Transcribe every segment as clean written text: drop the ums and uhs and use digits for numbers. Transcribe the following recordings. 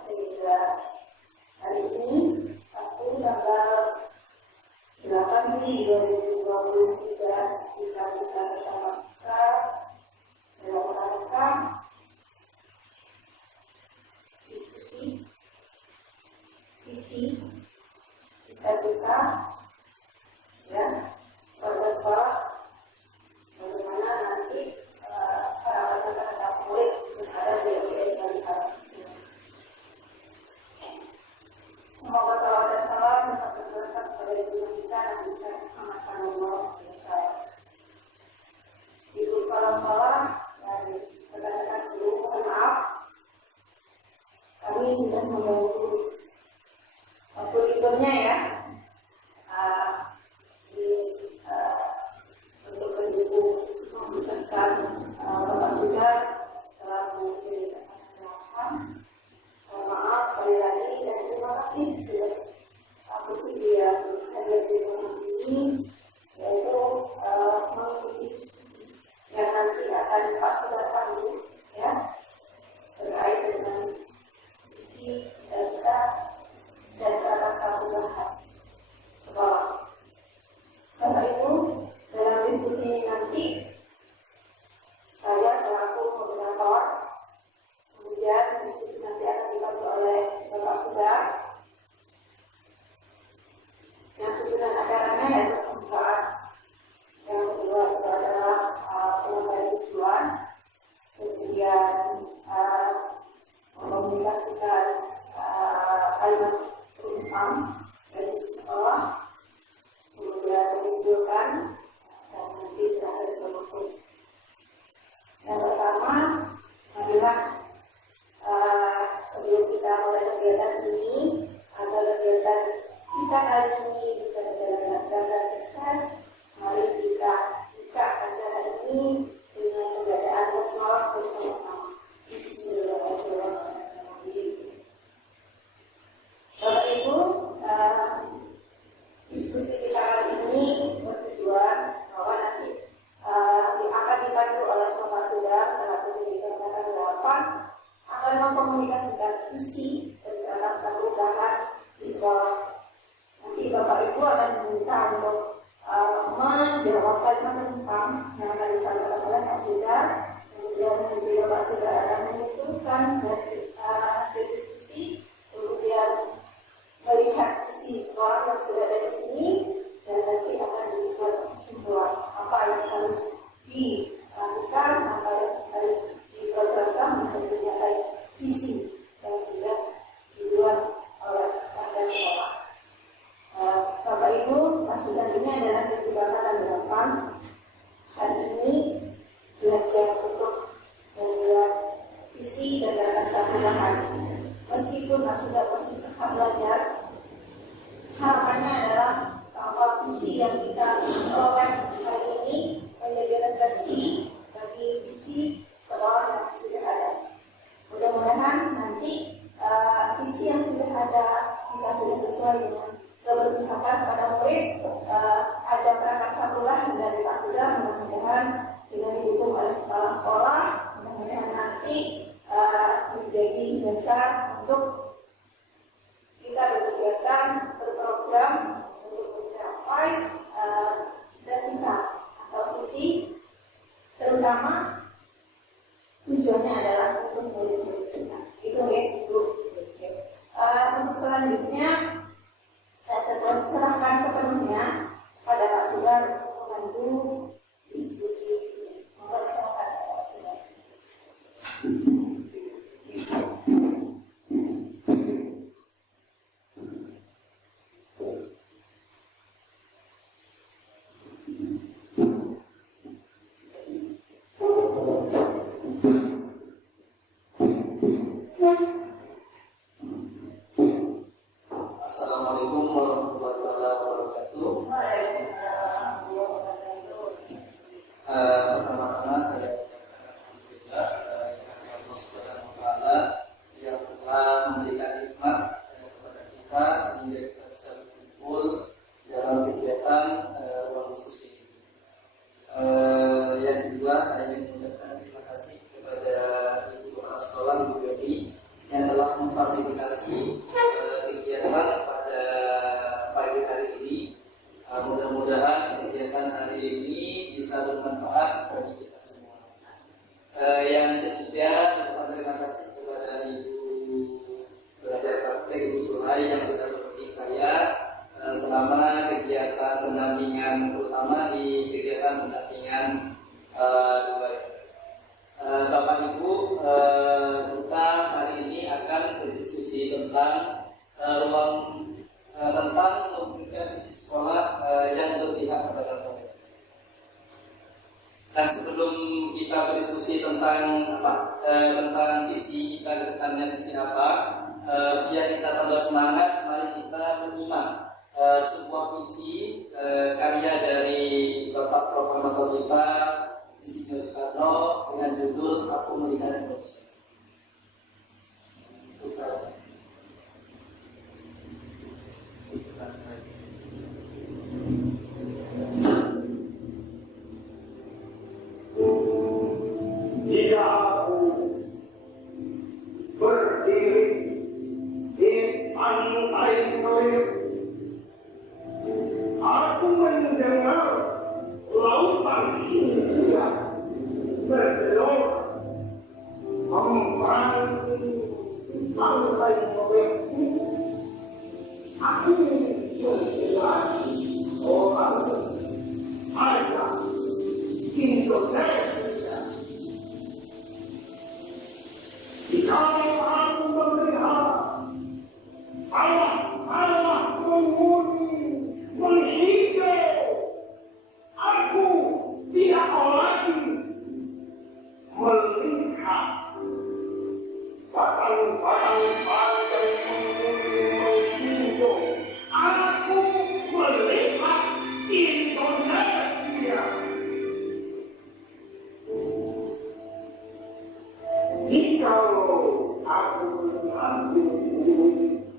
sehingga hari ini Sabtu tanggal 8 Juli 2023 kita bisa bersama dalam rangka diskusi visi cita-cita ya warga sekolah, bagaimana nanti harapan terhadap murid yang ada di SDN Kalisari. Semoga salawat dan salam dapat terberkat kepada ibu kita dan bisa Muhammad sallallahu alaihi wasallam. Ibu kepala sekolah dan rekan-rekan guru, mohon maaf kami sudah mengganggu waktu liburnya ya. Untuk mendukung mensukseskan Bapak Sudar selaku jadi rekan. Mohon maaf sekali lagi dan terima kasih sudah bersedia hadir di forum ini, yaitu mengikuti diskusi yang nanti akan Pak Sudar panggil ya terkait dengan visi kita dan rasa perubahan sekolah. Bapak Ibu, dalam diskusi ini nanti saya selaku moderator, kemudian diskusi nanti akan dibantu oleh Bapak Sudar. Yang susunan acaranya yaitu pembukaan, yang kedua itu adalah penyampaian tujuan, kemudian mengkomunikasikan kalimat penumpang dari sekolah, kemudian menunjukkan dan nanti terakhir penutup. Yang pertama adalah sebelum kita mulai kegiatan ini, agar kegiatan kita kali ini bisa berjalan lancar dan sukses, mari kita buka acara ini dengan pembacaan basmalah bersama-sama. Bismillahirrahmanirrahim. Bapak Ibu, diskusi kita kali ini bertujuan bahwa nanti akan dibantu oleh Bapak Sudar selaku jadi rekan 8 akan mengkomunikasikan visi dan rasa perubahan di sekolah. Nanti Bapak Ibu akan diminta untuk menjawab kalimat penumpang yang akan disampaikan oleh Pak Sudar. Kemudian nanti Bapak Sudar akan menyimpulkan dari hasil diskusi, kemudian melihat visi sekolah yang sudah ada di sini, dan nanti akan dibuat kesimpulan apa yang harus dilakukan, apa yang harus diprogramkan untuk mencapai visi yang sudah dibuat oleh warga sekolah. Bapak Ibu, masukan ini adalah kegiatan harapan hari ini belajar untuk membuat visi dan rasa perubahan. Meskipun sudah masih tahap belajar, harapannya adalah bahwa visi yang kita peroleh hari ini menjadi referensi bagi visi sekolah yang sudah ada. Mudah-mudahan nanti visi yang sudah ada kita sudah sesuai dengan keberpihakan pada murid, ada prakarsa perubahan dari Pak Sudar. Mudah-mudahan dengan didukung oleh kepala sekolah, mudah-mudahan nanti menjadi dasar untuk kita berkegiatan, berprogram untuk mencapai cita-cita atau visi, terutama tujuannya adalah untuk murid-murid kita. Itu ya, itu. Untuk selanjutnya saya serahkan sepenuhnya pada Pak Sudar untuk membantu diskusi ini. Mohon silakan Pak Sudar. Assalamualaikum warahmatullahi wabarakatuh. Waalaikumsalam warahmatullahi wabarakatuh. Pertama-tama saya mengucapkan alhamdulillah kepada Allah Subhanahu wa taala yang telah memberikan nikmat kepada kita sehingga kita bisa berkumpul dalam kegiatan ruang diskusi ini. Yang kedua, saya ingin mengucapkan terima kasih kepada Ibu Kepala Sekolah Ibu Yoni yang telah memfasilitasi kegiatan pada pagi hari ini. Mudah-mudahan kegiatan hari ini bisa bermanfaat bagi kita semua. Yang ketiga, terima kasih kepada Ibu Belajar Praktek Ibu Surai yang sudah membimbing saya selama kegiatan pendampingan, terutama di kegiatan pendampingan dua ini. Bapak Ibu, kita hari ini akan berdiskusi tentang tentang memberikan isi sekolah yang berpihak kepada pemerintah. Nah, sebelum kita berdiskusi tentang tentang visi kita ke depannya seperti apa, biar kita tambah semangat, mari kita menyimak sebuah visi karya dari Bapak Proklamator kita Insinyur Soekarno dengan judul Aku Melihat Indonesia. Jika aku berdiri di pantai Kelir, aku mendengar lautan Hindia bergelora membantu pantai Kelir. Aku mendengar orang ada Indonesia. Kalau aku melihat sawah-sawah menguning, menghijau, aku tidak lagi melihat batang-batang pantai menguning, menghijau. Aku melihat Indonesia. Jikalau aku melihat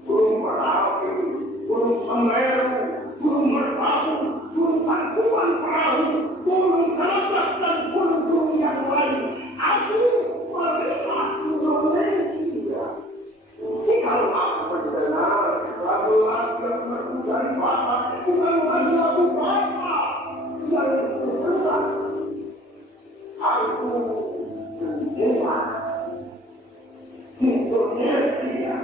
burung merapi, burung semeru, burung merpati, burung tangkuban perahu, burung gagak dan burung yang lain, aku melihat Indonesia. Jikalau aku mendengar lagu-lagu yang merdu dari Batak, bukan lagu Batak yang terkenal, aku mendengar Indonesia.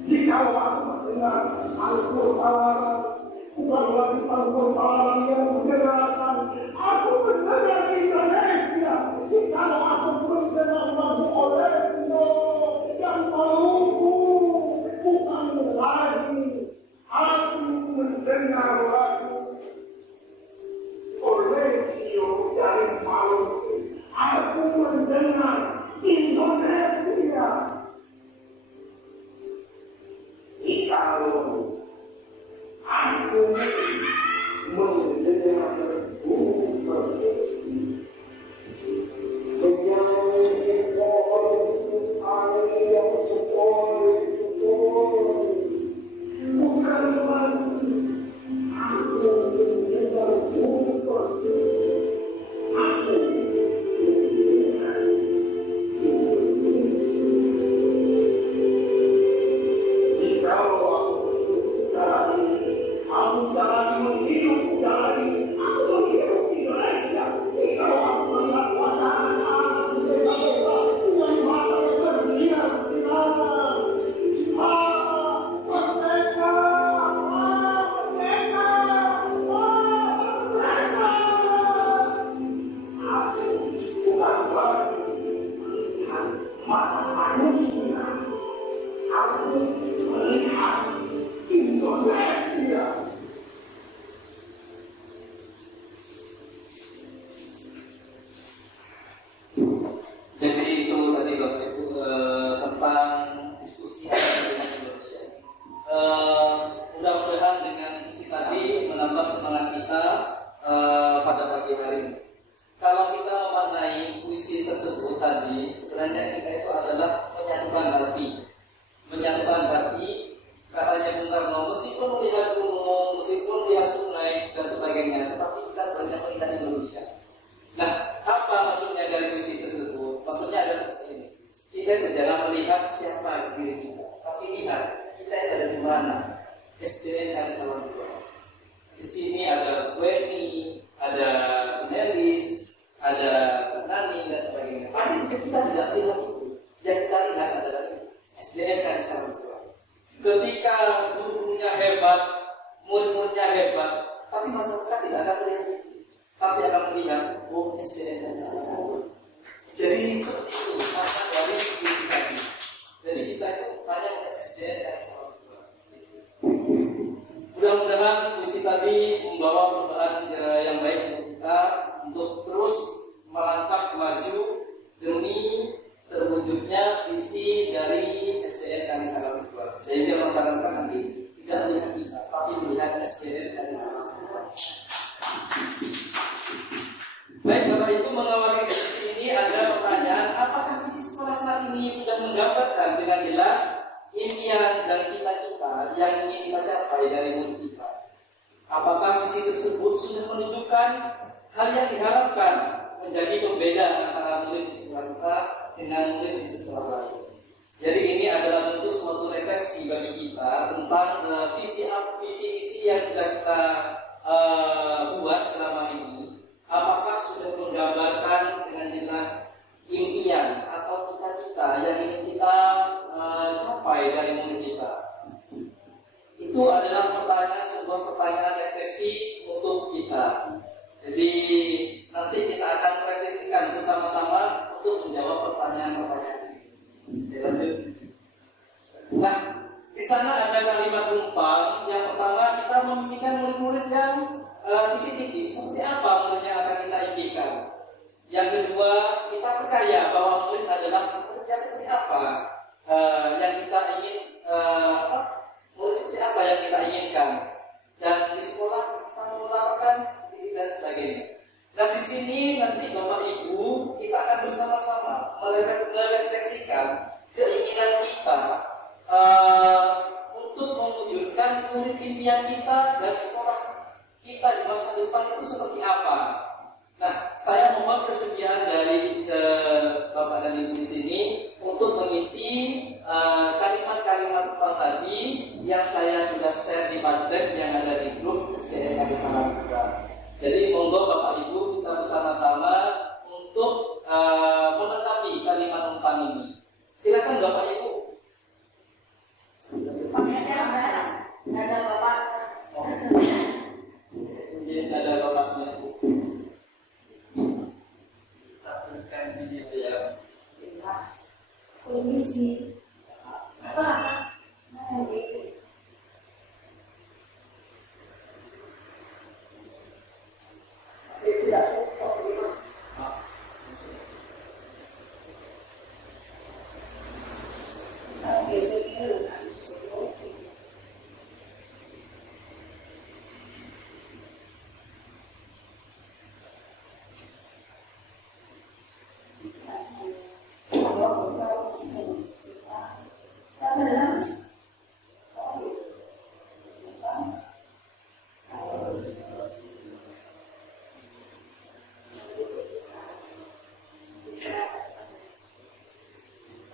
Jika aku mendengar Al-Quran, bukan lagi Al-Quran yang mendengarkan, aku mendengar Indonesia. Jika aku mendengar lagu Olehno yang Maluku, bukan lagi aku mendengar lagu Olesio dari Maluku. Aku mendengar Indonesia. Jikalau aku mendengar burung berbunyi, menyanyi pohon angin yang sepoi-sepoi, bukan lagi aku mendengar burung berbunyi, aku mendengar Indonesia. Jikalau aku jalani menghidup, aku menghidup Indonesia. Jikalau aku melihat wajah desa-desa dengan mata yang bersinar-sinar, merdeka, merdeka, merdeka. Aku bukan lagi melihat mata manusia, aku melihat Indonesia. Jadi itu tadi Bapak Ibu tentang diskusi dengan Indonesia. Mudah-mudahan dengan diskusi tadi menambah semangat kita pada pagi hari ini. Kalau kita memaknai puisi tersebut tadi, sebenarnya kita itu adalah menyatukan hati melihat siapa diri kita, tapi lihat kita ada di mana. SDN ada salah dua. Di sini ada Bu Eni, ada Bu Nelis, ada Bu Nani dan sebagainya. Tapi kita tidak lihat itu. Yang kita lihat adalah SDN kan salah dua. Ketika gurunya hebat, murid-muridnya hebat, tapi masyarakat tidak akan melihat itu, tapi akan melihat SDN kan salah dua. Jadi seperti itu masa dari visi tadi. Jadi kita itu banyak SDN kan salah dua. Mudah-mudahan puisi tadi membawa perubahan yang baik untuk kita untuk terus melangkah maju demi terwujudnya visi dari SDN Kami Salam Dua, sehingga masyarakat nanti tidak melihat kita, tapi melihat SDN Kami Salam Dua. Baik, Bapak Ibu, mengawali diskusi ini ada pertanyaan, apakah visi sekolah saat ini sudah menggambarkan dengan jelas impian dan cita-cita yang ingin kita capai dari murid kita? Apakah visi tersebut sudah menunjukkan hal yang diharapkan menjadi pembeda antara murid di sekolah kita dengan murid di sekolah lain? Jadi ini adalah bentuk suatu refleksi bagi kita tentang visi-visi yang sudah kita buat selama ini. Apakah sudah menggambarkan dengan jelas impian atau cita-cita yang ingin kita capai dari murid kita? Itu adalah sebuah pertanyaan refleksi untuk kita. Jadi nanti kita akan refleksikan bersama-sama untuk menjawab pertanyaan-pertanyaan ini. Lanjut. Nah, di sana ada kalimat rumpang. Yang pertama, kita memimpikan murid-murid yang titik-titik. Seperti apa murid yang akan kita impikan? Yang kedua, kita percaya bahwa murid adalah murid yang seperti apa yang kita ingin, murid seperti apa yang kita inginkan. Dan di sekolah kita mengutarakan diri dan sebagainya. Dan di sini nanti Bapak Ibu kita akan bersama-sama merefleksikan keinginan kita untuk mewujudkan murid impian kita dan sekolah kita di masa depan itu seperti apa. Nah, saya mohon kesediaan dari Bapak dan Ibu di sini untuk mengisi kalimat-kalimat tadi yang saya sudah share di Padlet yang ada di grup SDN Kami Salam Dua. Jadi monggo Bapak Ibu kita bersama-sama untuk melengkapi kalimat umpan ini. Silakan Bapak Ibu. Ada Bapak. Mungkin ada bapaknya. Kita berikan video yang Jelas. Komisi. Apa? Nah, gitu. Tidak cukup. Biasanya disuruh.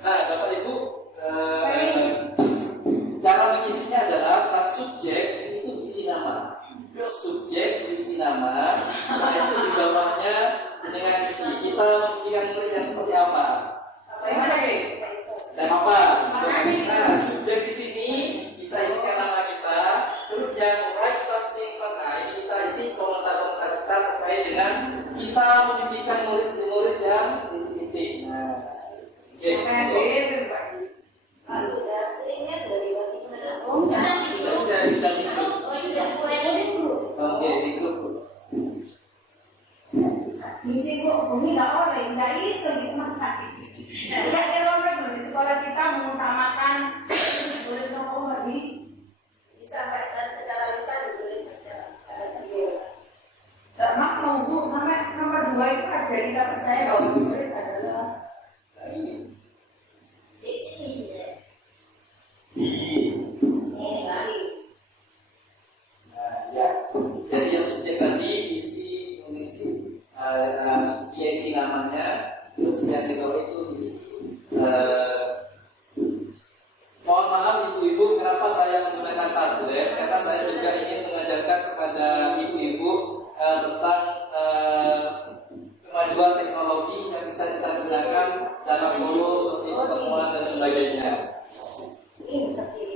Nah, Bapak Ibu, cara mengisinya adalah subjek itu isi nama. Subjek isi nama. Setelah itu di bawahnya dengan isi. Kita memilih muridnya seperti apa? Dan apa? Nah, subjek di sini kita isikan nama kita. Terus yang write something terkait kita isi komentar-komentar kita terkait dengan kita memimpikan murid-murid yang titik-titik. Nah, oke. Sudah di grup. Oke, di grup. Misi kok bumi tak oleh, nggak iso gimana? Saya kalau di sekolah kita lainnya. Ini seperti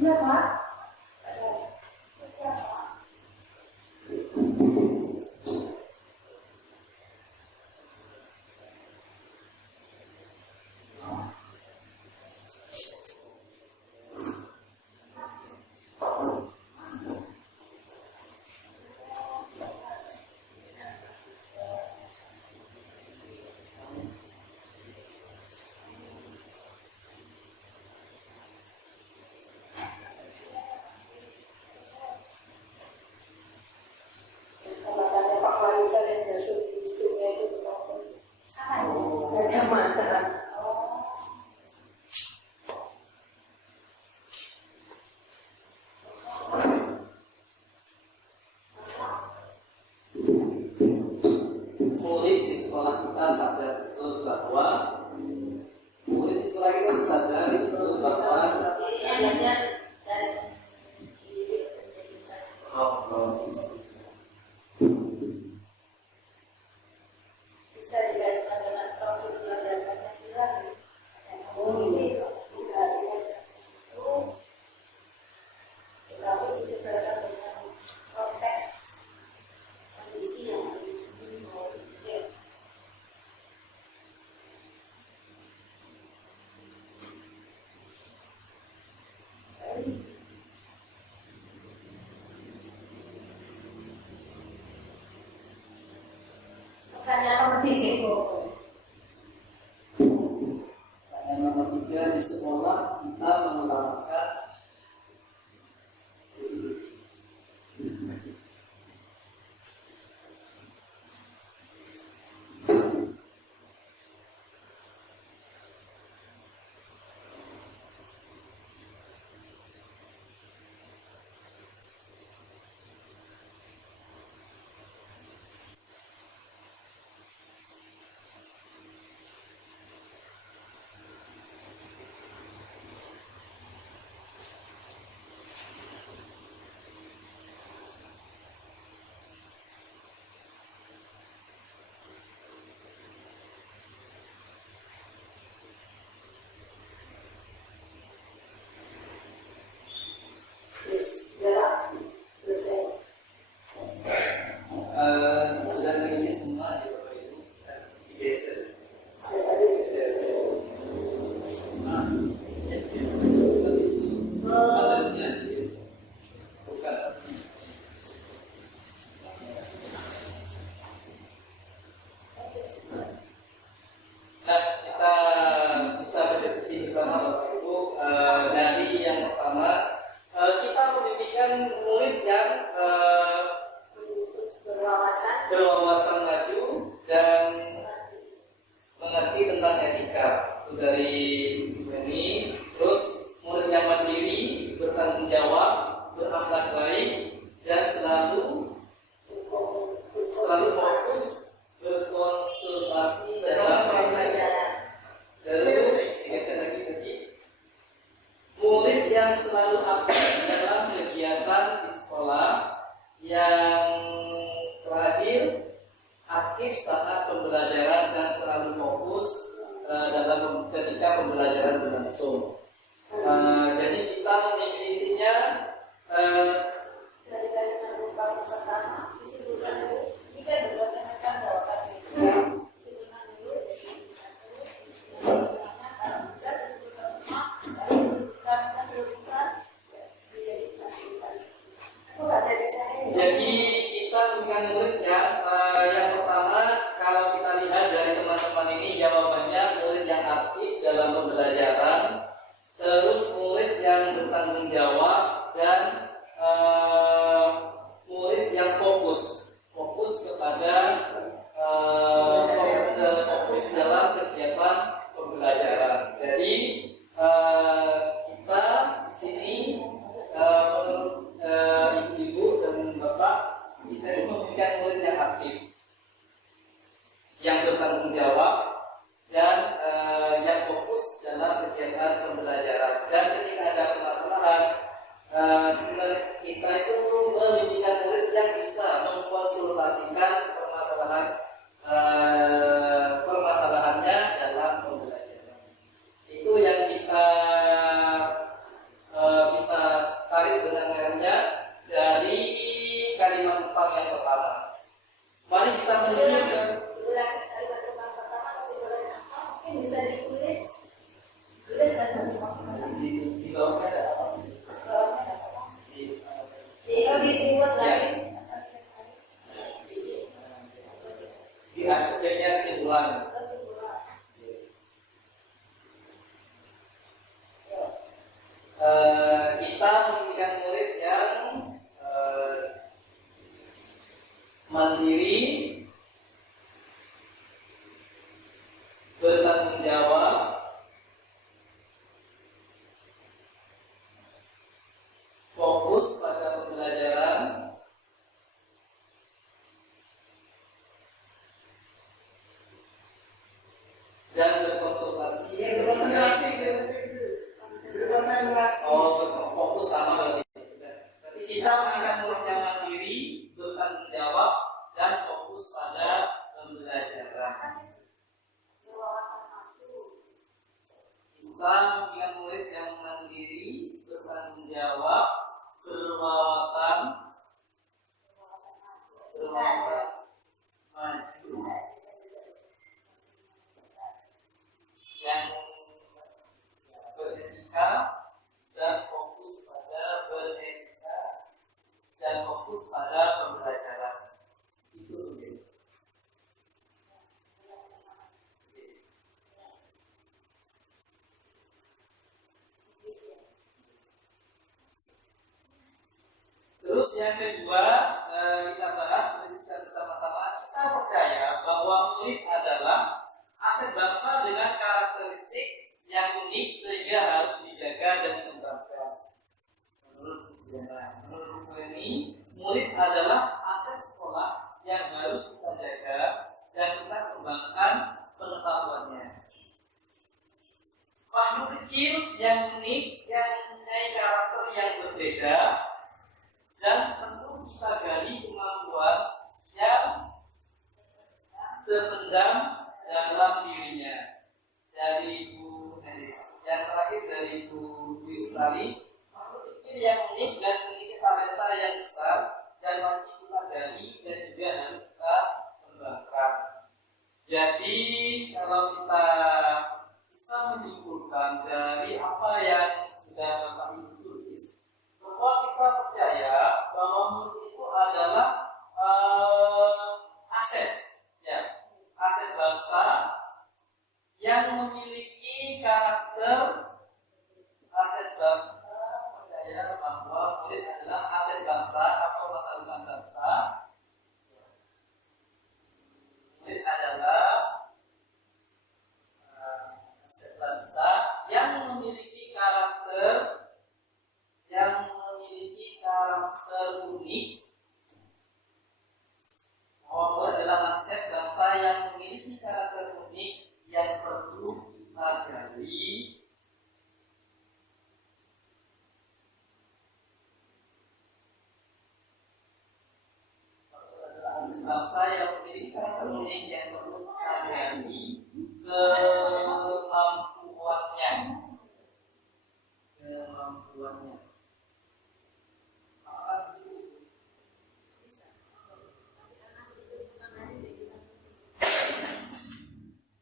Iya, Pak. murid di sekolah kita sadar betul bahwa murid di sekolah kita sadar betul bahwa bisa dilakukan dengan profil belajar Pancasila dan komunikasi bisa dilakukan itu tetapi disesuaikan dengan konteks kondisi yang ada di sini maupun pertanyaan nomor 3 di sekolah kita mengutamakan sudah terisi semua di Bapak Ibu digeser. Nah, kita bisa berdiskusi bersama Bapak Ibu. Dari yang pertama, kita mendidikan murid yang berwawasan maju dan mengerti tentang etika. Itu dari ini. Terus murid yang mandiri, bertanggung jawab, berakhlak baik, dan selalu fokus berkonsultasi dalam pembelajaran. Terus geser lagi. Murid yang selalu aktif dalam kegiatan di sekolah, yang terakhir aktif saat pembelajaran dan selalu fokus dalam ketika pembelajaran berlangsung. Jadi kita intinya dari kalimat rupa pertama disebutkan dulu jika berdasarkan jawaban itu disebutkan dulu selama kalau bisa disebutkan semua lalu disebutkan keseluruhan menjadi satu kali. Aku ada di sana. jadi kita bukan murid yang pertama, kalau kita lihat dari teman-teman ini jawabannya murid yang aktif dalam pembelajaran, terus murid yang bertanggung jawab, dan murid yang fokus kepada fokus dalam kegiatan pembelajaran. Jadi kita di sini menurut ibu dan bapak, kita ini memberikan murid yang aktif, yang bertanggung jawab, dan yang fokus dalam kegiatan pembelajaran. Dan ketika ada permasalahan, kita itu mendidikan murid yang bisa mengkonsultasikan permasalahannya dalam pembelajaran. Itu yang kita bisa tarik benang merahnya dari kalimat Jepang yang pertama. Mari kita menunjukkan Kalimat rupa pertama kesimpulan apa mungkin bisa ditulis dan di bawahnya ada apa? dibuat lagi. Di aspeknya kesimpulan. Kita mendidikan murid yang mandiri, kita menginginkan murid yang mandiri, bertanggung jawab, dan fokus pada pembelajaran. Kita menginginkan murid yang mandiri, bertanggung jawab, berwawasan maju, yang beretika dan fokus pada pembelajaran. Itu begitu. Terus yang kedua, kita bahas secara bersama-sama. Kita percaya bahwa murid adalah aset bangsa dengan karakteristik yang unik sehingga harus dijaga dan dikembangkan. Menurut buku ini, murid adalah aset sekolah yang harus kita jaga dan kita kembangkan pengetahuannya. Makhluk kecil yang unik, yang mempunyai karakter yang berbeda, dan perlu kita gali kemampuan yang terpendam dalam dirinya. Dari Ibu Elis. Yang terakhir dari Ibu Wisari, makhluk kecil yang unik dan memiliki talenta yang besar dan wajib kita gali dan juga harus kita kembangkan. Jadi kalau kita bisa menyimpulkan dari apa yang sudah Bapak Ibu tulis, bahwa kita percaya bahwa murid itu adalah aset, ya, aset bangsa yang memiliki karakter aset bangsa. Percaya bahwa murid adalah aset bangsa atau masa depan bangsa. Murid adalah aset bangsa yang memiliki karakter unik. Murid adalah aset bangsa yang memiliki karakter unik yang perlu kita gali adalah aset bangsa yang memiliki karakter unik yang perlu kita gali kemampuannya.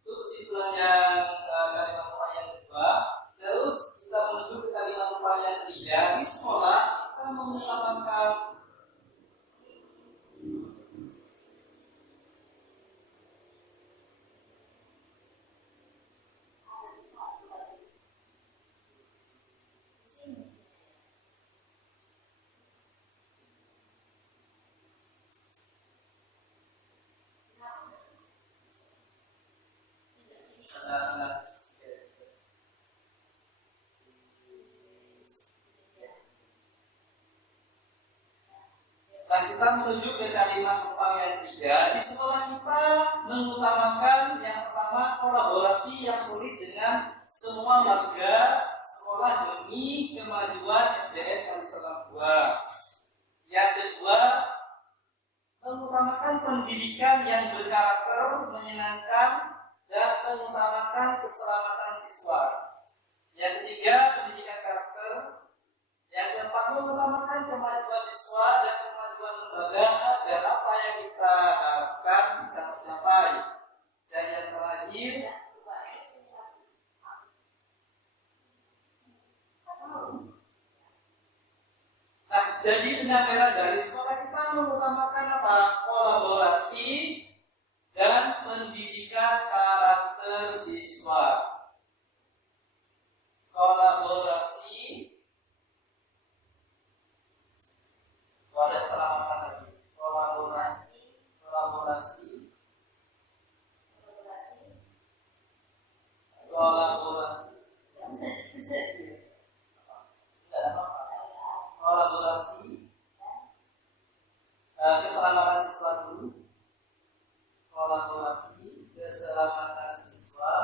Kesimpulan yang kalimat rupa yang kedua. Terus kita menuju ke kalimat rupa yang ketiga. Di sekolah kita mengutamakan dan kita menuju ke kalimat rupa yang ketiga. Di sekolah kita mengutamakan yang pertama kolaborasi yang sulit dengan semua warga sekolah demi kemajuan SDM Kalisalam 2. Yang kedua, mengutamakan pendidikan yang berkarakter, menyenangkan, dan mengutamakan keselamatan siswa. Yang ketiga, pendidikan karakter. Yang keempat, mengutamakan kemajuan siswa dan kemajuan lembaga agar apa yang kita harapkan bisa tercapai. Dan yang terakhir, nah, jadi benang merah dari sekolah kita mengutamakan apa? Kolaborasi dan pendidikan karakter siswa. Kolaborasi, ada keselamatan lagi. Kolaborasi, keselamatan siswa dulu. Kolaborasi, keselamatan siswa,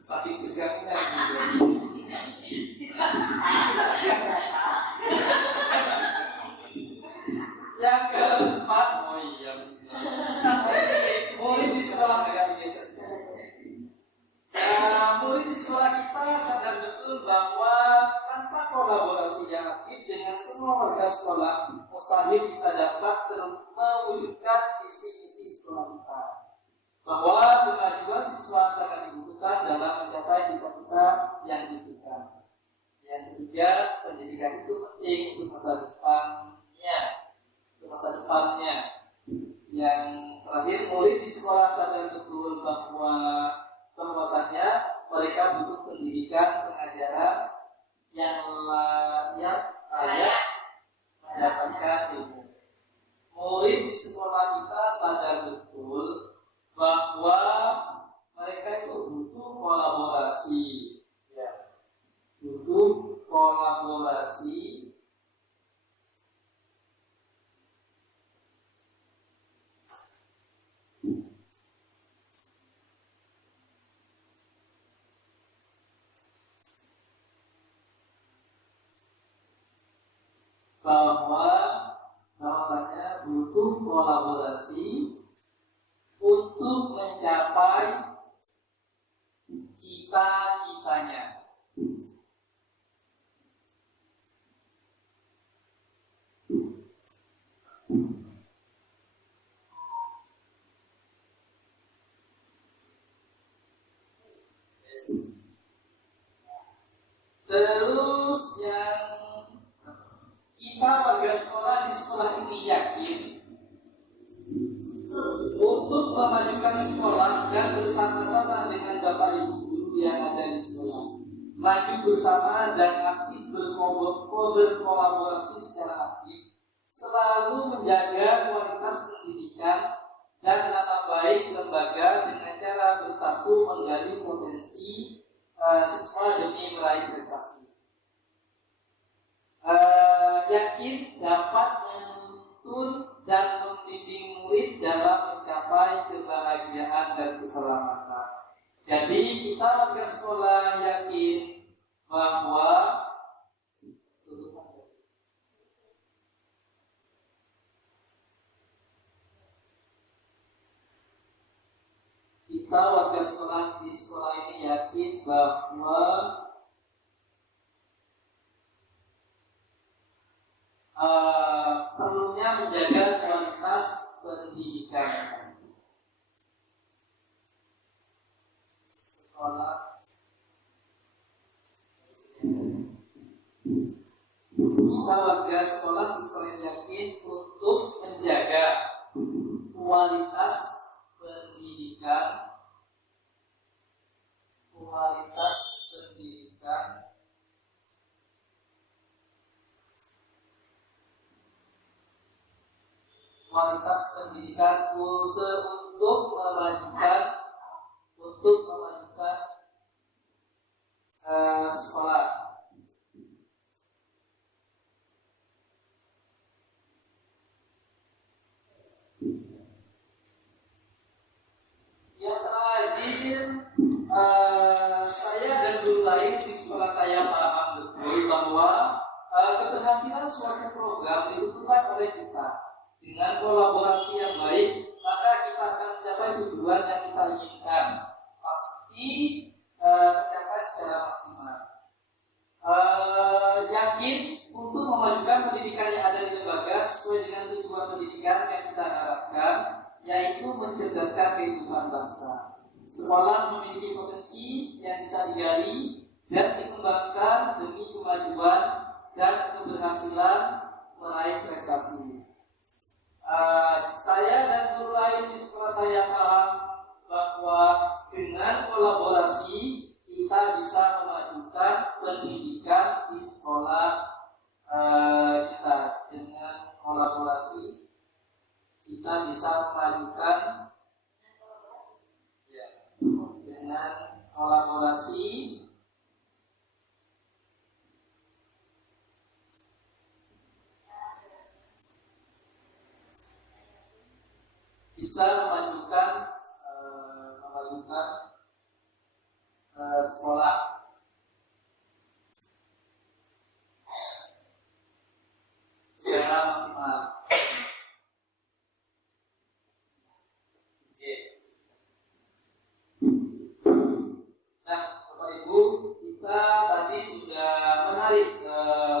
Saking besarnya yang keempat, oh iya murid di sekolah agak biasa sekali. Murid di sekolah kita sadar betul bahwa tanpa kolaborasi yang aktif dengan semua warga sekolah, mustahil kita dapat mewujudkan visi-misi sekolah kita. Bahwa kemajuan siswa sangat dibutuhkan dalam mencapai cita-cita yang diinginkan. Yang ketiga, pendidikan itu penting untuk masa depannya. Yang terakhir, murid di sekolah sadar betul bahwa bahwasanya mereka butuh pendidikan pengajaran yang layak mendapatkan ilmu. Murid di sekolah kita sadar betul bahwa mereka itu butuh kolaborasi, ya, butuh kolaborasi bahwasanya butuh kolaborasi untuk mencapai cita-citanya. Terus yang kita warga sekolah di sekolah ini yakin untuk memajukan sekolah dan bersama-sama dengan Bapak Ibu guru yang ada di sekolah, maju bersama dan aktif berkolaborasi secara aktif, selalu menjaga kualitas pendidikan dan nama baik lembaga dengan cara bersatu menggali potensi siswa demi meraih prestasi. Yakin dapat menuntun dan membimbing murid dalam mencapai kebahagiaan dan keselamatan. Jadi kita warga sekolah yakin bahwa kita warga sekolah di sekolah ini yakin bahwa perlunya menjaga kualitas pendidikan sekolah. Kita warga sekolah selain yakin untuk menjaga kualitas pendidikan, untuk memajukan sekolah. Yang terakhir, saya dan guru lain di sekolah saya paham betul bahwa keberhasilan suatu program ditentukan oleh kita. Dengan kolaborasi yang baik, maka kita akan mencapai tujuan yang kita inginkan. Pasti tercapai secara maksimal. Yakin untuk memajukan pendidikan yang ada di lembaga sesuai dengan tujuan pendidikan yang kita harapkan, yaitu mencerdaskan kehidupan bangsa. Sekolah memiliki potensi yang bisa digali dan dikembangkan demi kemajuan dan keberhasilan meraih prestasi. Saya dan guru lain di sekolah saya paham bahwa dengan kolaborasi kita bisa memajukan pendidikan di sekolah kita. Dengan kolaborasi kita bisa memajukan, ya, dengan kolaborasi bisa memajukan sekolah secara maksimal. Oke. Nah, Bapak Ibu, kita tadi sudah menarik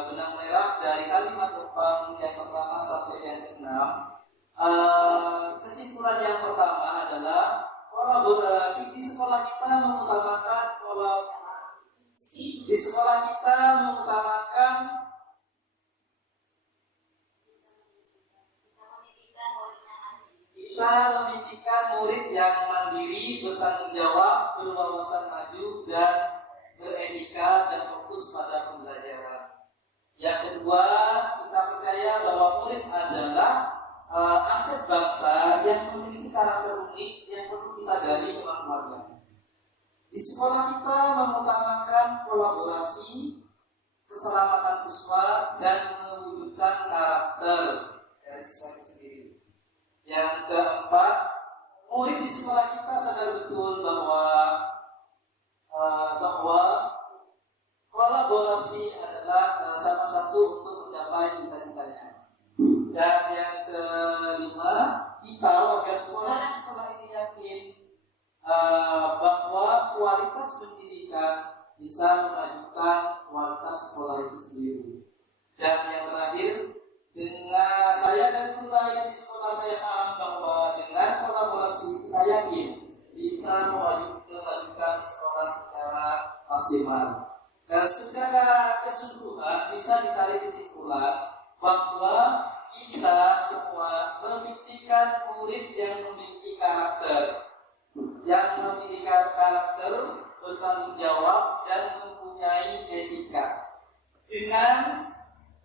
benang merah dari kalimat Tuhan yang pertama sampai yang keenam. Kesimpulan yang pertama adalah di sekolah kita mengutamakan kita memimpikan murid yang mandiri, bertanggung jawab, berwawasan maju, dan beretika dan fokus pada pembelajaran. Yang kedua, kita percaya bahwa murid adalah aset bangsa yang memiliki karakter unik yang perlu kita gali kemampuannya. Di sekolah kita mengutamakan kolaborasi, keselamatan siswa, dan mewujudkan karakter dari siswa itu sendiri. Yang keempat, murid di sekolah kita sadar betul bahwa kolaborasi adalah salah satu untuk mencapai cita-citanya. Dan yang kelima, kita warga sekolah di sekolah ini yakin bahwa kualitas pendidikan bisa memajukan kualitas sekolah itu sendiri. Dan yang terakhir, dengan saya dan guru lain di sekolah saya paham bahwa dengan kolaborasi kita yakin bisa memajukan sekolah secara maksimal. Dan secara keseluruhan bisa ditarik kesimpulan bahwa kita semua memimpikan murid yang memiliki karakter, bertanggung jawab, dan mempunyai etika dengan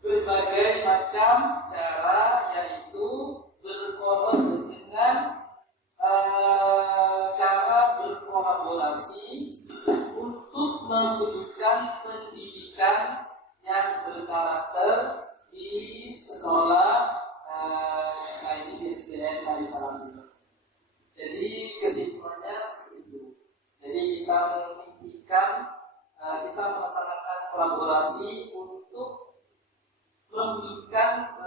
berbagai macam cara, yaitu dengan cara berkolaborasi untuk mewujudkan pendidikan yang berkarakter di sekolah di SDN Kali Salam. Jadi kesimpulannya seperti itu. Jadi kita memimpikan, kita melaksanakan kolaborasi untuk mewujudkan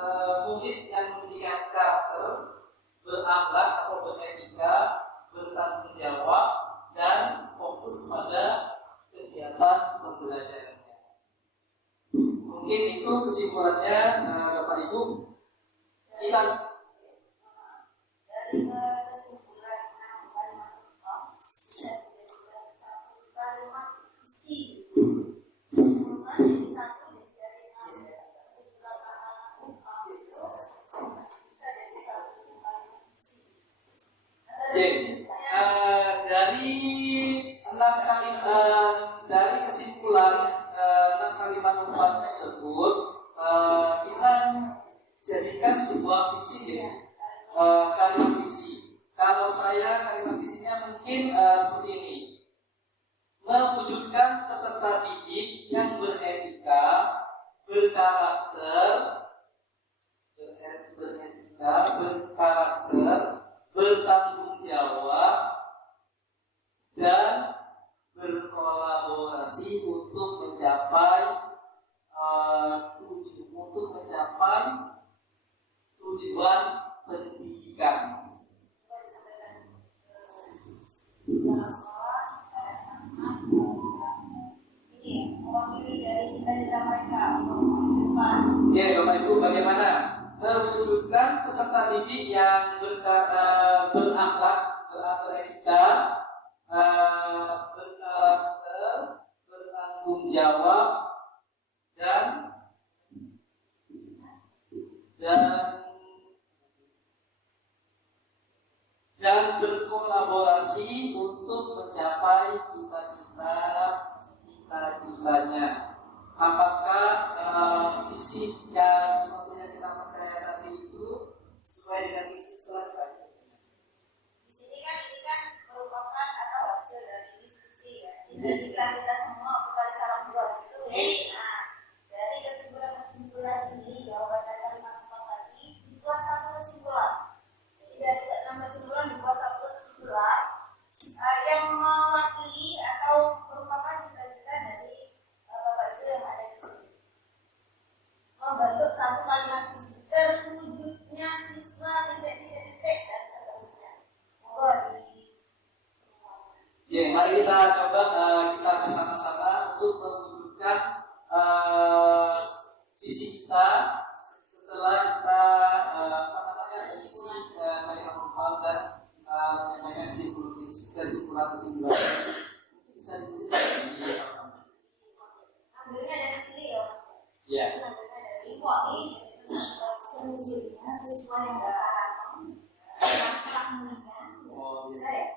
murid yang memiliki karakter, berakhlak atau beretika, bertanggung jawab, dan fokus pada kegiatan pembelajarannya. Mungkin itu kesimpulannya, Bapak Ibu. Kita dari kesimpulan kalimat Tuhan bisa menjadi satu kalimat visi. Jadi satu dari kesimpulan kalimat Tuhan itu bisa jadi satu kalimat visi. Dari kesimpulan 6 kalimat Tuhan tersebut, kita jadikan sebuah visi ya. Kalimat visi. Kalau saya kalimat visinya mungkin seperti ini: mewujudkan peserta didik yang beretika, berkarakter, bertanggung jawab, dan berkolaborasi untuk mencapai tujuan pendidikan. Ini mewakili dari cita-cita mereka. Oke, Bapak Ibu, bagaimana mewujudkan peserta didik yang berakhlak, beretika, berkarakter, bertanggung jawab, dan berkolaborasi untuk mencapai cita-citanya. Apakah visinya sesuatu yang kita percaya tadi itu sesuai dengan visi sekolah kita? Di sini ini kan merupakan atau hasil dari diskusi ya. Jadi kita semua kembali salam dua gitu ya. Nah, dari kesimpulan ini jawaban dari kalimat tadi dibuat satu kesimpulan. Jadi dari 6 kesimpulan kesimpulan mungkin bisa ditulis di Ambilnya dari sini ya. ya. Ambilnya dari ini terwujudnya siswa yang berkarakter bisa ya.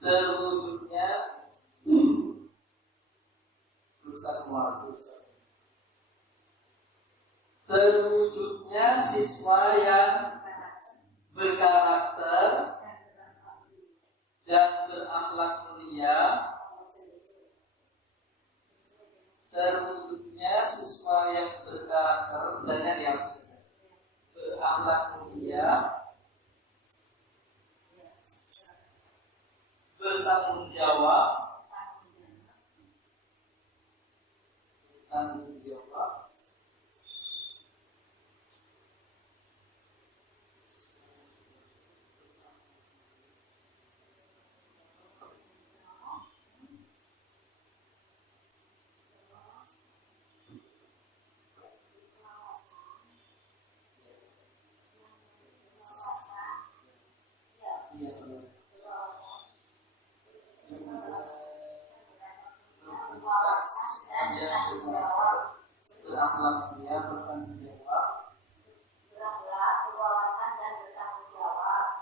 terwujudnya berusaha semua terwujudnya siswa yang berkarakter dan berakhlak mulia, terwujudnya siswa yang berkarakter dan yang dihapus berakhlak mulia, bertanggung jawab, berakhlak mulia, bertanggung jawab, Berakhlak, berwawasan dan bertanggung jawab.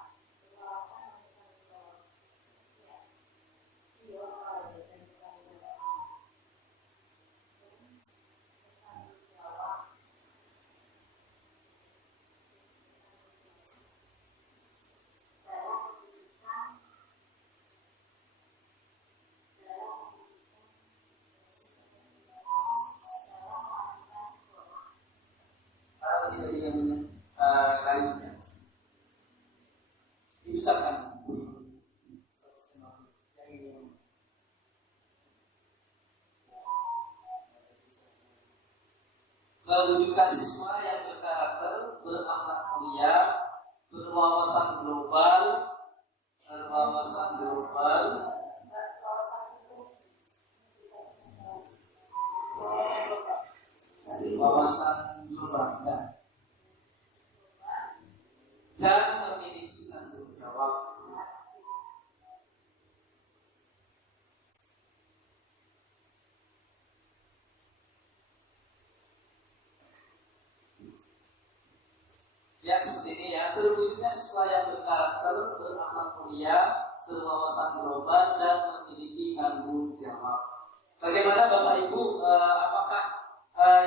atau tidak yang lainnya dibesarkan yang ini mewujudkan siswa yang berkarakter, berakhlak mulia, berwawasan global, wawasan global dan memiliki tanggung jawab. Ya seperti ini ya, terwujudnya siswa yang berkarakter, berakhlak mulia, berwawasan global dan memiliki tanggung jawab. Bagaimana Bapak Ibu, apakah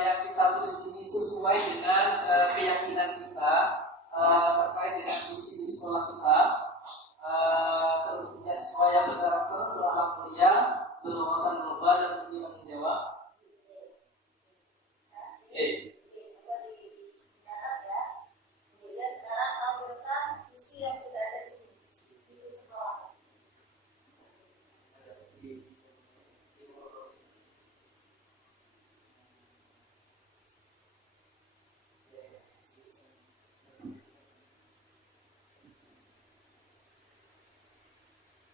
yang kita tulis ini sesuai dengan keyakinan kita terkait dengan visi di sekolah kita? Terwujudnya siswa yang berkarakter, berakhlak mulia, berwawasan global dan memiliki tanggung jawab. Oke. Yang sudah ada di sini, visi sekolah.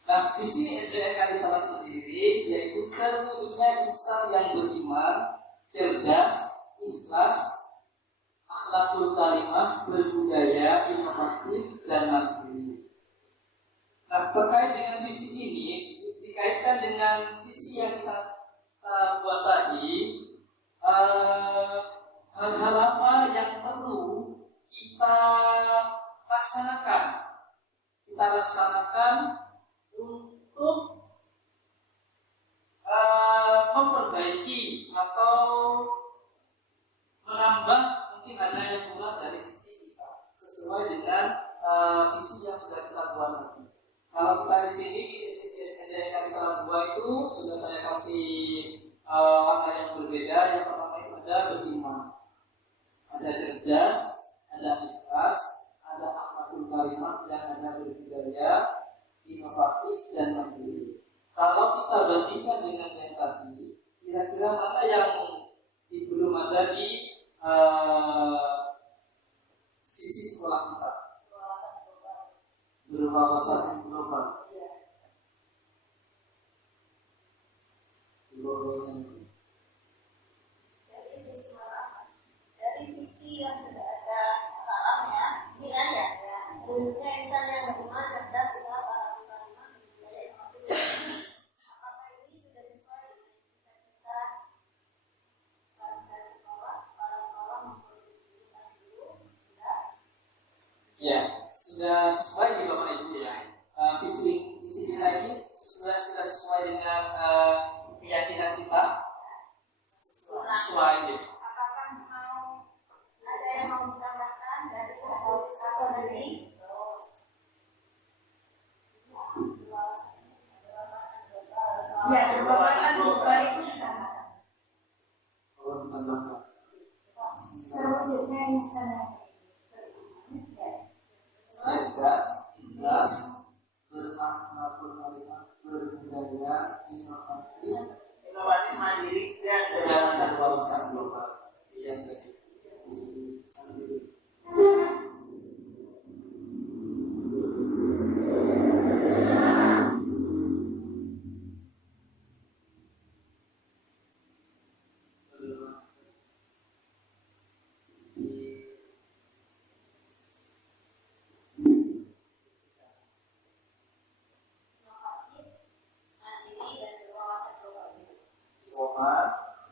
Nah, visi SDNK di Salam sendiri yaitu terwujudnya insan yang beriman, cerdas, ikhlas, akhlakul karimah, berbudaya, inovatif, dan mandiri. Nah, terkait dengan visi ini dikaitkan dengan visi yang kita buat tadi, hal-hal apa yang perlu kita laksanakan untuk memperbaiki atau menambah mungkin ada yang kurang dari visi kita sesuai dengan visi yang sudah kita buat tadi. Kalau kita di sini visi SDNK di Salam 2 itu sudah saya kasih warna yang berbeda. Yang pertama itu ada beriman, ada cerdas, ada ikhlas, ada akhlakul karimah, dan ada berbudaya, inovatif, dan mandiri. Kalau kita bandingkan dengan yang tadi, kira-kira mana yang belum ada di visi sekolah kita? Berwawasan global. Dari visi sudah sesuai di Bapak Ibu ya. Visi kita ini sudah sesuai dengan keyakinan kita. Sesuai ya. Apakah ada yang mau ditambahkan dari hasil ini? Ya, wawasan global itu ditambahkan. Kalau ditambahkan Terwujudnya misalnya cerdas, cerdas, berakhlak berkarimah, berbudaya, inovatif, mandiri dan berwawasan global. Yang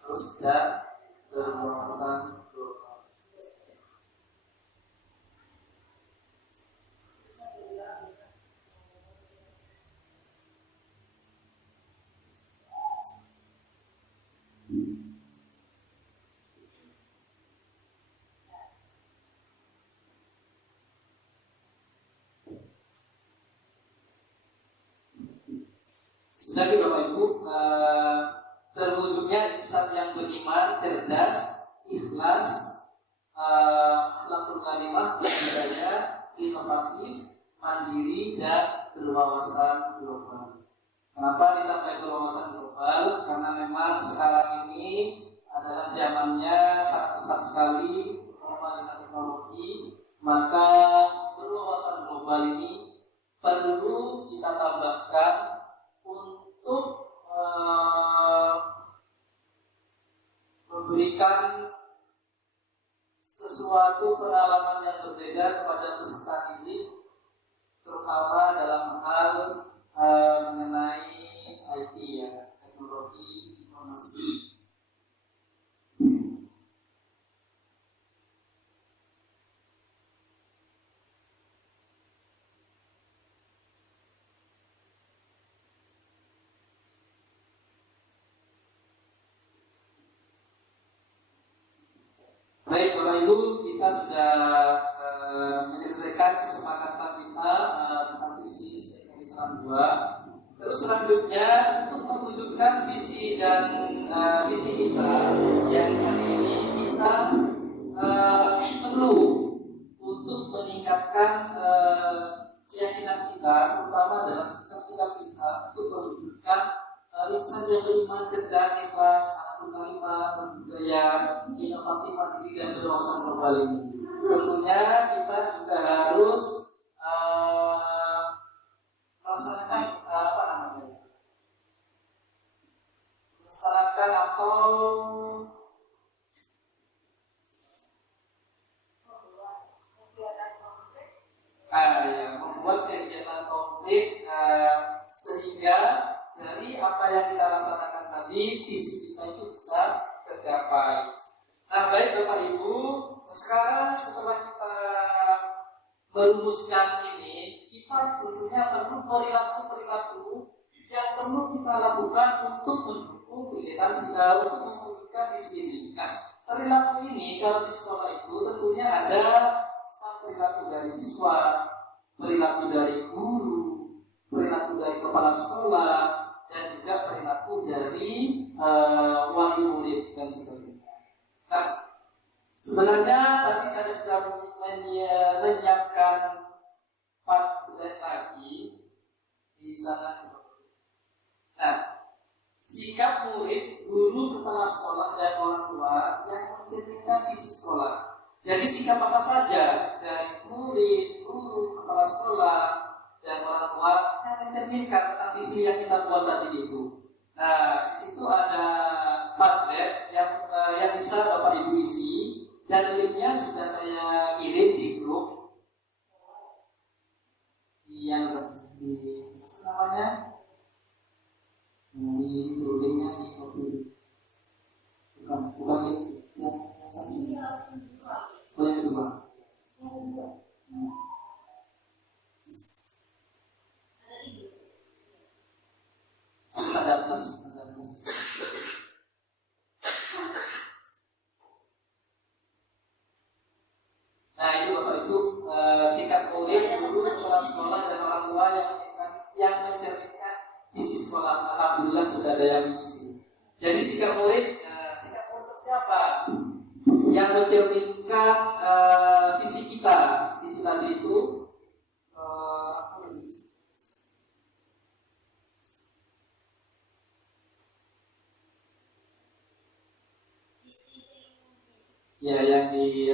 terus dan berwawasan global. Sedangkan Bapak Ibu, terwujudnya insan yang beriman, cerdas, ikhlas, akhlakul karimah, berbudaya, inovatif, mandiri, dan berwawasan global. Kenapa ditambah berwawasan global? Karena memang sekarang ini adalah zamannya sangat pesat sekali perkembangan teknologi, maka berwawasan global ini perlu kita tambahkan untuk memberikan sesuatu pengalaman yang berbeda kepada peserta didik, terutama dalam hal mengenai IT ya, teknologi informasi. Baik Bapak Ibu, kita sudah menyelesaikan kesepakatan kita tentang visi Islam 2. Terus selanjutnya untuk mewujudkan visi dan visi kita yang hari ini kita perlu untuk meningkatkan keyakinan kita, terutama dalam sikap-sikap kita untuk mewujudkan insan yang beriman, cerdas, ikhlas, akhlakul karimah, berbudaya, inovatif, mandiri, dan berwawasan global ini. Tentunya kita juga harus melaksanakan melaksanakan atau membuat kegiatan konkret sehingga dari apa yang kita laksanakan tadi visi kita itu bisa tercapai. Nah baik Bapak Ibu, sekarang setelah kita merumuskan ini, kita tentunya perlu perilaku-perilaku yang perlu kita lakukan untuk mendukung kegiatan untuk mewujudkan visi ini. Nah perilaku ini kalau di sekolah itu tentunya ada perilaku dari siswa, perilaku dari guru, perilaku dari kepala sekolah, dan juga perilaku dari wali murid dan sebagainya. Nah, sebenarnya tadi saya sudah menyiapkan 4 slide lagi di sana. Nah, sikap murid, guru, kepala sekolah, dan orang tua yang mencerminkan visi sekolah. Jadi sikap apa saja dari murid, guru, kepala sekolah, dan orang tua yang mencerminkan tentang visi yang kita buat tadi itu. Nah, di situ ada 4 lab yang bisa Bapak Ibu isi, dan linknya sudah saya kirim di grup yang di namanya di linknya di kopi, bukan link yang satu ini. Yang kedua. kan sudah ada yang mengisi. Jadi sikap murid seperti apa? Yang mencerminkan visi kita. Visi tadi itu apa lagi? Ya, yang di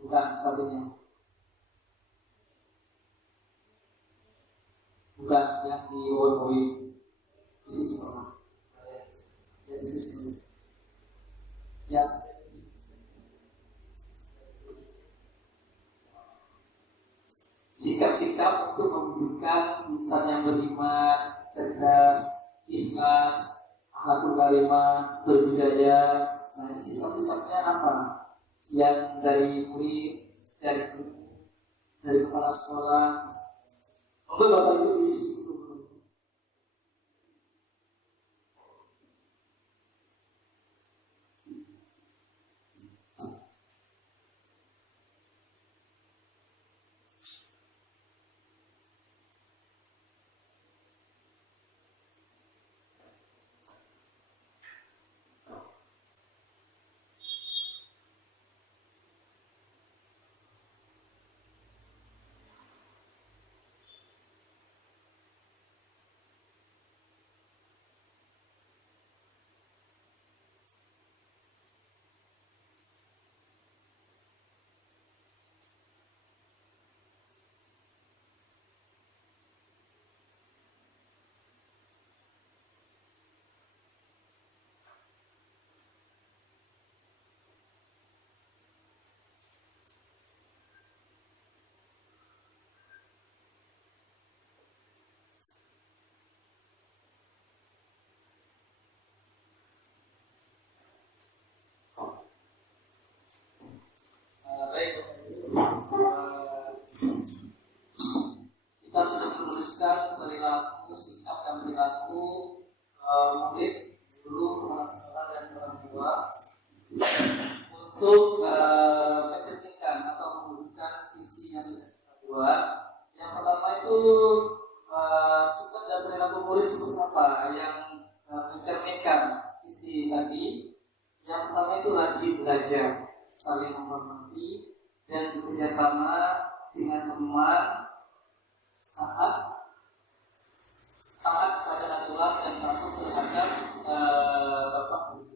bukan satunya. Bukan yang di Wonoi. Visi sekolah. Ya, visi sekolah. Ya. Sikap-sikap untuk menunjukkan insan yang beriman, cerdas, ikhlas, akhlakul karimah, berbudaya. Nah, ini sikap-sikapnya apa? Yang dari murid, dari guru, dari kepala sekolah. Oke, Bapak Ibu isi itu. Kita sudah menuliskan perilaku, sikap dan perilaku murid, guru, kepala sekolah dan orang tua untuk mencerminkan atau mewujudkan visi yang sudah kita buat. Yang pertama itu sikap dan perilaku murid seperti apa yang mencerminkan visi tadi. Yang pertama itu rajin belajar, saling menghormati dan bekerja sama dengan teman saat taat pada aturan dan patuh terhadap bapak guru.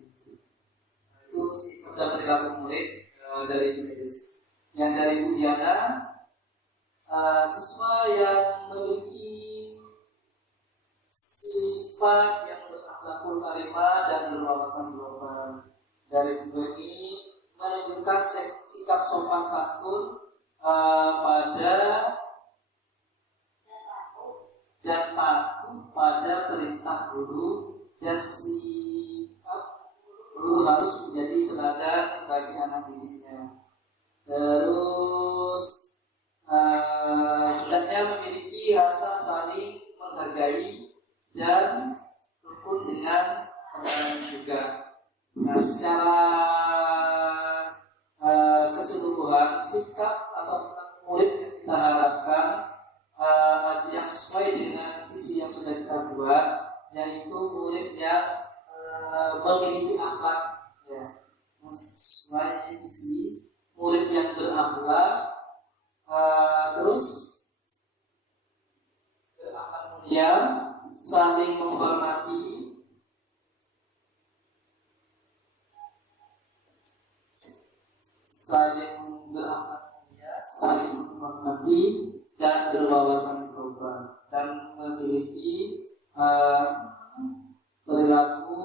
Itu sikap dan perilaku murid dari Inggris. Yang dari Bu Diana, siswa yang memiliki sifat yang berakhlakul karimah dan berwawasan global. Dari Bu ini menunjukkan sikap sopan santun pada dan patuh pada perintah guru, dan sikap guru harus menjadi teladan bagi anak didiknya. Terus hendaknya memiliki rasa saling menghargai dan rukun dengan teman juga. Nah, secara keseluruhan sikap atau murid yang kita harapkan yang sesuai dengan visi yang sudah kita buat, yaitu murid yang memiliki akhlak, ya, sesuai visi, murid yang berakhlak, terus berakhlak mulia, saling menghormati, saling berakhlak mulia, saling menghormati dan berwawasan global, dan memiliki perilaku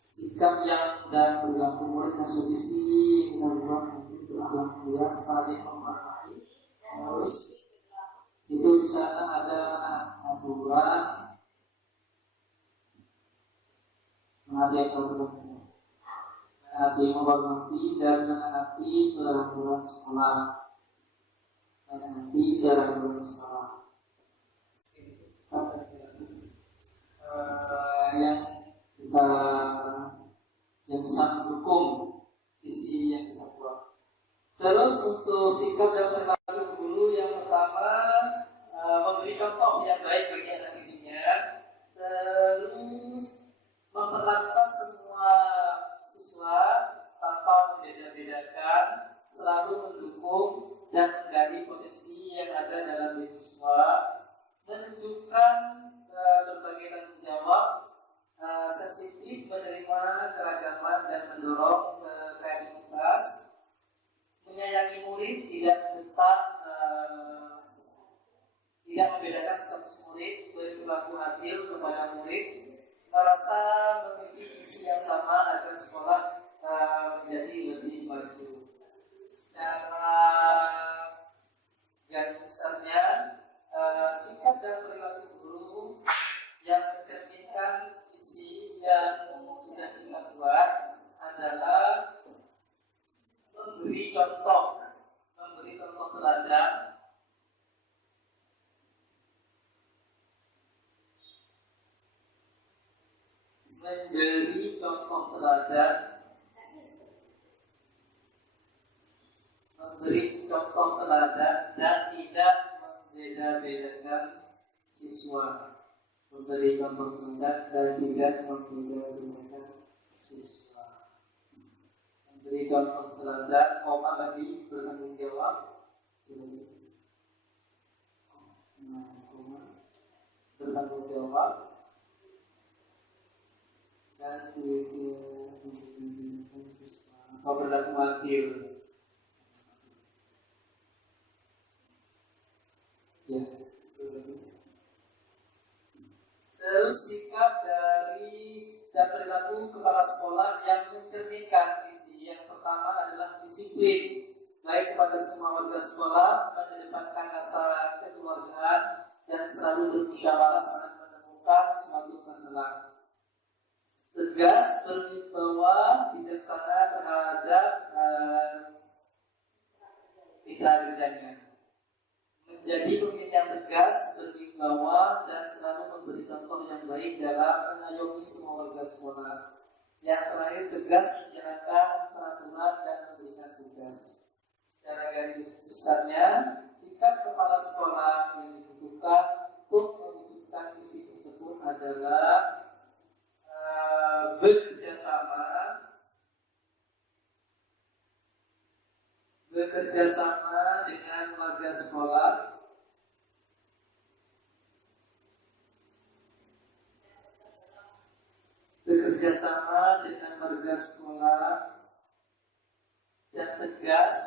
sikap yang dan perilaku murid yang submisi yang kita buat, itu berakhlak mulia, saling menghormati. Terus itu di sana ada aturan, menaati aturan, menaati menghormati dan menaati peraturan sekolah, menaati peraturan sekolah. Yang kita yang sangat mendukung visi yang kita buat. Terus untuk sikap dan perilaku guru, yang pertama adil kepada murid, merasa memiliki visi yang sama agar sekolah menjadi lebih maju. Secara garis besarnya, sikap dan perilaku guru yang mencerminkan visi yang sudah kita buat adalah memberi contoh teladan, dan tidak membeda-bedakan siswa. Memberi contoh teladan dan tidak membeda-bedakan siswa. Memberi contoh teladan, bagi bertanggung jawab. Bertanggung jawab dan tidak membeda-bedakan siswa atau berlaku adil. Ya, terus sikap dari dan perilaku kepala sekolah yang mencerminkan visi. Yang pertama adalah disiplin, baik kepada semua warga sekolah, mengedepankan rasa kekeluargaan dan selalu bermusyawarah saat menemukan suatu masalah. Tegas, berwibawa, bijaksana terhadap mitra kerjanya. Menjadi pemimpin yang tegas, berwibawa, dan selalu memberi contoh yang baik dalam mengayomi semua warga sekolah. Yang terakhir, tegas menjalankan peraturan dan memberikan tugas. Secara garis besarnya, sikap kepala sekolah yang dibutuhkan untuk mewujudkan visi tersebut adalah bekerja sama dengan warga sekolah, dan tegas,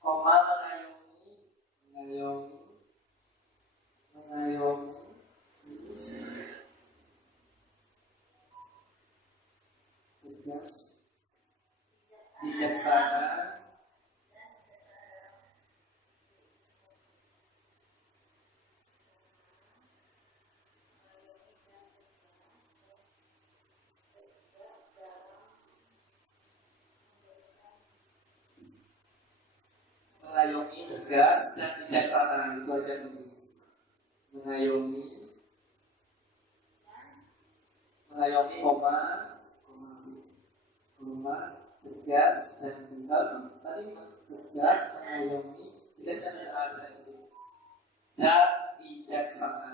mengayomi, tegas, bijaksana, mengayomi, tegas, dan bijaksana. Itu aja dulu. Mengayomi, tegas, dan tegas, mengayomi, tegasnya sudah ada itu, dan bijaksana.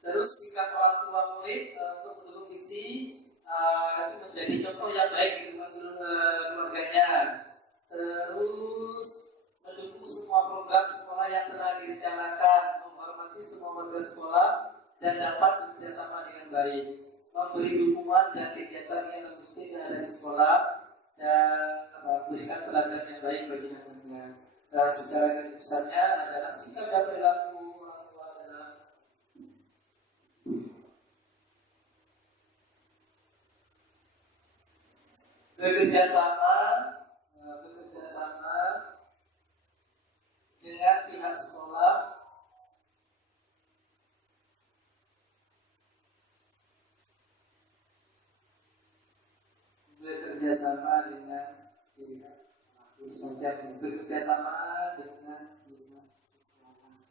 Terus sikap orang tua murid untuk mendukung visi itu menjadi contoh yang baik di keluarganya. Terus mendukung semua program sekolah yang telah direncanakan, menghormati semua warga sekolah dan dapat bekerjasama dengan baik, memberi dukungan dan kegiatan yang mesti ada di sekolah, dan memberikan teladan yang baik bagi anak-anaknya. Secara garis besarnya adalah sikap dan perilaku orang tua adalah bekerja sama dengan pihak sekolah, bekerja sama dengan pihak sekolah. Itu saja, bekerja sama dengan pihak sekolah.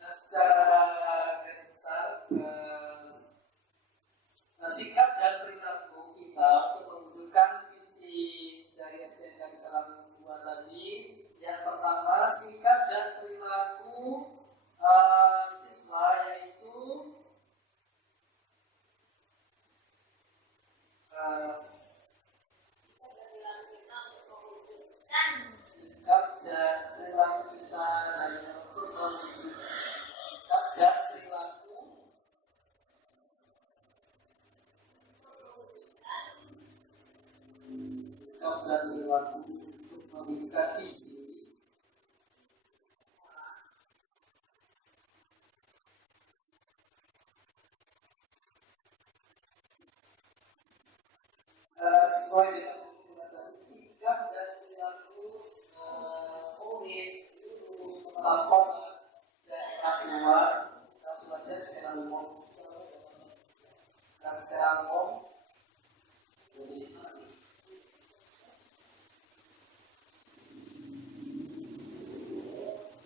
Nah, secara garis besar, sikap dan perilaku kita untuk mewujudkan visi dari SDN Salam 2 tadi. Yang pertama, sikap dan perilaku siswa, yaitu sikap dan perilaku kita dan untuk mewujudkan sikap dan perilaku untuk mewujudkan visi. Sesuai dengan kesimpulan tadi, sikap dan perilaku murid transport dan keluar langsung aja secara umum jadi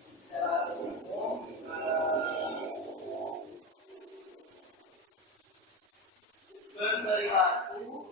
secara umum berperilaku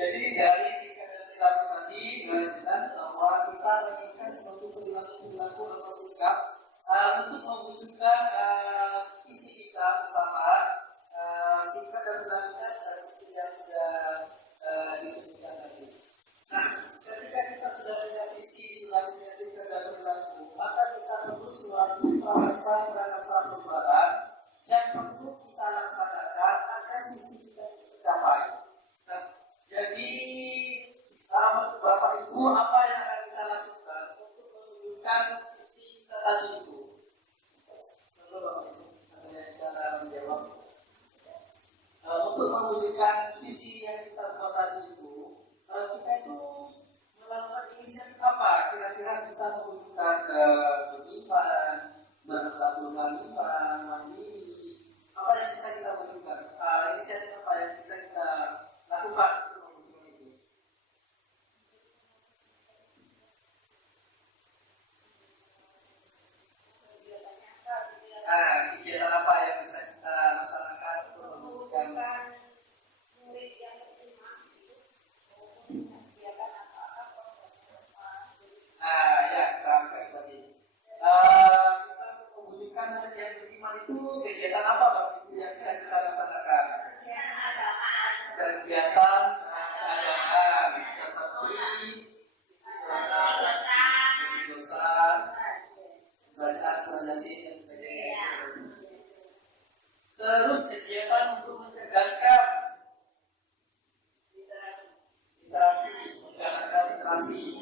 jadi dari sikap dan perilaku tadi jelas bahwa kita menginginkan suatu perilaku atau sikap untuk mewujudkan visi kita bersama. Sikap dan perilakunya seperti yang sudah disebutkan tadi. Nah, ketika kita sudah punya visi, sudah punya sikap dan perilaku, maka kita perlu suatu perasaan perubahan yang perlu kita laksanakan agar visi kita tercapai. Nah, jadi menurut Bapak Ibu, apa yang akan kita lakukan untuk menunjukkan visi kita tadi itu? Menurut Bapak Ibu, ada yang cara menjawab? Untuk mewujudkan visi yang kita buat tadi itu, kita itu melakukan inisiatif apa? Kira-kira bisa mewujudkan beriman, berakhlakul karimah, mandiri. Apa yang bisa kita wujudkan? Inisiatif apa yang bisa kita lakukan untuk mewujudkan itu? Kegiatan apa yang bisa kita laksanakan untuk mewujudkan murid yang terima kegiatan ya kita angkat tadi. Kita untuk mewujudkan murid yang beriman itu kegiatan apa Bapak Ibu yang bisa kita laksanakan? Kegiatan keagamaan seperti dosa, bacaan surah Yasin dan sebagainya. Terus kegiatan untuk mencerdaskan literasi, menggalakkan literasi.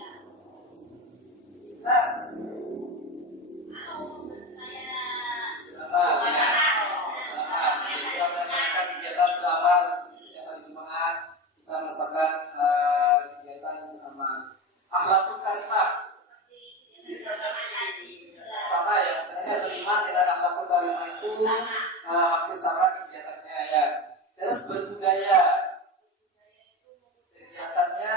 Kita melaksanakan kegiatan beramal setiap hari Jumat. Kita melaksanakan kegiatan beramal. Akhlakul karimah sama ya, sebenarnya beriman dengan akhlakul karimah itu hampir sama kegiatannya ya. Terus berbudaya, kegiatannya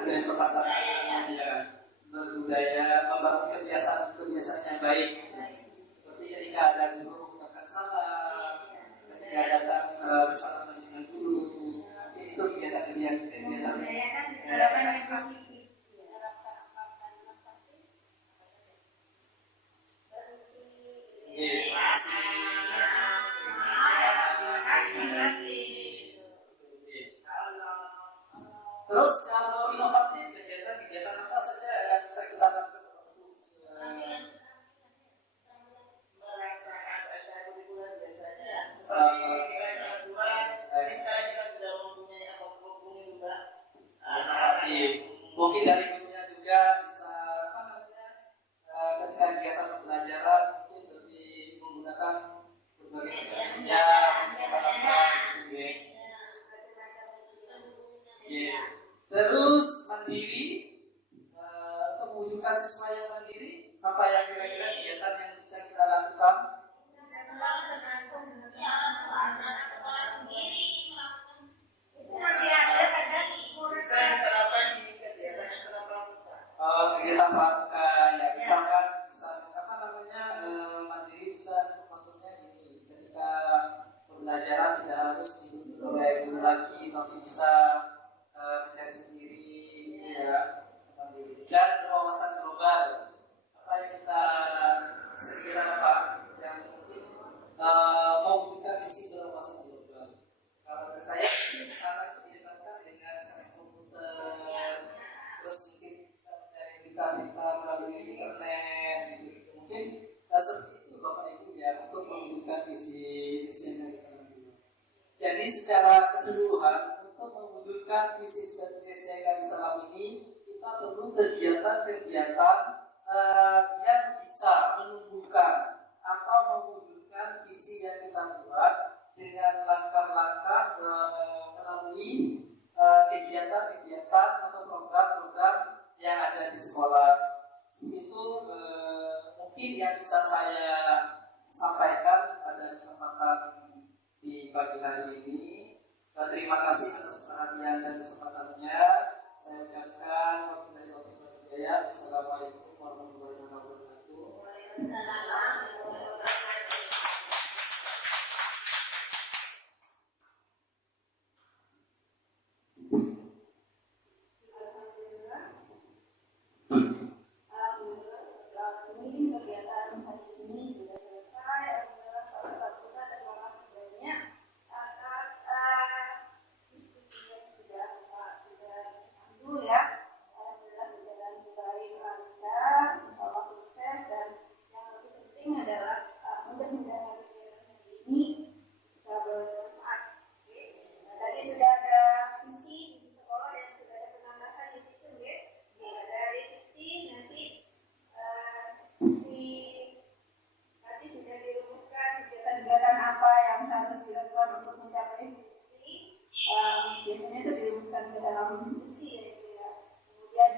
budaya sopan santun ya, berbudaya, membangun kebiasaan yang baik. Seperti ketika ada guru mengucapkan salam, ketika datang bersalaman dengan guru, itu kegiatan yang positif. Terus kalau inovatif kegiatan Ini sekarang kita sudah mempunyai juga. Mungkin dari gurunya juga bisa apa namanya ketika kegiatan pembelajaran mungkin lebih menggunakan berbagai metodenya gitu ya. Ya. Terus mandiri untuk mewujudkan siswa yang mandiri, apa yang kira-kira kegiatan yang bisa kita lakukan? Kegiatan pramuka ya misalkan apa namanya mandiri bisa maksudnya gini, ketika pembelajaran tidak harus dituntut oleh guru lagi tapi bisa mencari sendiri gitu ya, mandiri dan berwawasan global. Apa yang kita sekira apa yang mungkin mewujudkan visi berwawasan global. Kalau menurut saya karena itu dilakukan dengan misalnya komputer, terus mungkin bisa mencari berita-berita melalui internet gitu. Mungkin seperti itu Bapak Ibu ya untuk mewujudkan visi yang dari sana dulu. Jadi secara keseluruhan untuk mewujudkan visi SDK di Salam ini kita perlu kegiatan-kegiatan yang bisa menumbuhkan atau mewujudkan visi yang kita buat dengan langkah-langkah melalui kegiatan-kegiatan atau program-program yang ada di sekolah. Itu mungkin yang bisa saya sampaikan pada kesempatan di pagi hari ini. Terima kasih atas perhatian dan kesempatannya. Saya ucapkan wabillahi taufiq wal hidayah. Assalamualaikum warahmatullahi wabarakatuh. Ini kegiatan hari ini sudah selesai. Alhamdulillah, terima kasih banyak atas diskusi yang sudah lalu ya. Alhamdulillah berjalan baik, lancar, insyaallah sukses, dan yang lebih penting adalah mudah-mudahan kegiatan hari ini bisa bermanfaat. Oke. Nah, tadi sudah ada visi sekolah yang sudah ada penambahan di situ ya. Dari visi nanti nanti sudah dirumuskan kegiatan-kegiatan apa yang harus dilakukan untuk mencapai visi. Biasanya itu dirumuskan ke dalam visi ya, gitu ya. Kemudian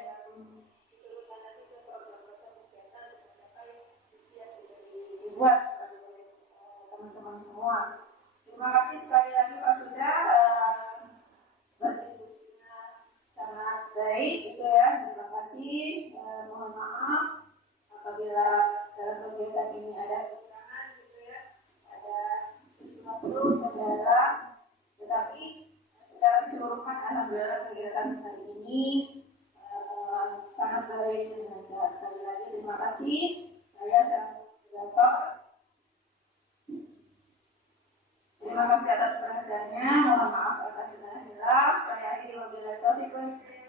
diturunkan nanti ke program-program kegiatan untuk mencapai visi yang sudah dibuat oleh teman-teman semua. Terima kasih sekali lagi Pak Sudah berdiskusinya sangat baik gitu ya. Terima kasih. Mohon maaf apabila dalam kegiatan ini ada kekurangan gitu ya, ada sesuatu kendala, tetapi secara keseluruhan alhamdulillah kegiatan hari ini sangat baik dan lancar. Sekali lagi terima kasih. Saya Santo. Terima kasih atas perhatiannya. Mohon maaf atas segala hilaf. Saya akhiri wabillahi taufiq.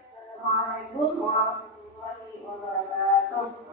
Assalamualaikum warahmatullahi wabarakatuh.